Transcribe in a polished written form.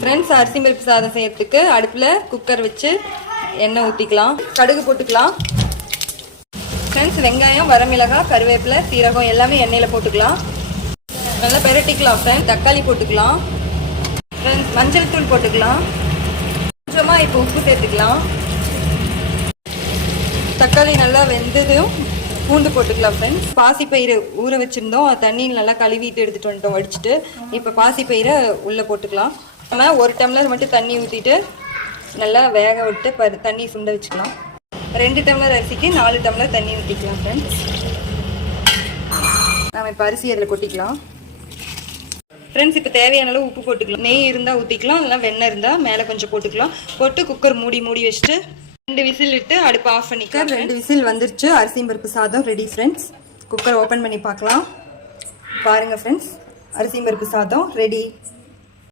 Friends, அரிசி பருப்பு சாதம் செய்யறதுக்கு அடுப்பில் குக்கர் வச்சு எண்ணெய் ஊற்றிக்கலாம். கடுகு போட்டுக்கலாம். ஃப்ரெண்ட்ஸ், வெங்காயம், வரமிளகாய், கருவேப்பிலை, சீரகம் எல்லாமே எண்ணெயில் போட்டுக்கலாம். நல்லா பெரட்டிக்கலாம். ஃப்ரெண்ட்ஸ், தக்காளி போட்டுக்கலாம். ஃப்ரெண்ட்ஸ், மஞ்சள் தூள் போட்டுக்கலாம். கொஞ்சமாக இப்போ உப்பு சேர்த்துக்கலாம். தக்காளி நல்லா வெந்ததும் பூண்டு போட்டுக்கலாம். ஃப்ரெண்ட்ஸ், பாசிப்பயிறு ஊற வச்சுருந்தோம். தண்ணியில் நல்லா கழுவிட்டு எடுத்துகிட்டு வந்துட்டோம் வடிச்சிட்டு. இப்போ பாசிப்பயிரை உள்ளே போட்டுக்கலாம். நம்ம 1 டம்ளர் மட்டும் தண்ணி ஊற்றிட்டு நல்லா வேக விட்டு தண்ணி சுண்ட வச்சுக்கலாம். 2 டம்ளர் அரிசிக்கு 4 டம்ளர் தண்ணி ஊற்றிக்கலாம். ஃப்ரெண்ட்ஸ், நம்ம இப்போ அரிசி அதில் கொட்டிக்கலாம். ஃப்ரெண்ட்ஸ், இப்போ தேவையான அளவு உப்பு போட்டுக்கலாம். நெய் இருந்தால் ஊற்றிக்கலாம், இல்லைனா வெண்ணெய் இருந்தால் மேலே கொஞ்சம் போட்டுக்கலாம். போட்டு குக்கர் மூடி வச்சுட்டு 2 விசில் விட்டு அடுப்பு ஆஃப் பண்ணிக்கலாம். 2 விசில் வந்துருச்சு. அரிசி பருப்பு சாதம் ரெடி. ஃப்ரெண்ட்ஸ், குக்கர் ஓப்பன் பண்ணி பார்க்கலாம். பாருங்கள் ஃப்ரெண்ட்ஸ், அரிசி பருப்பு சாதம் ரெடி.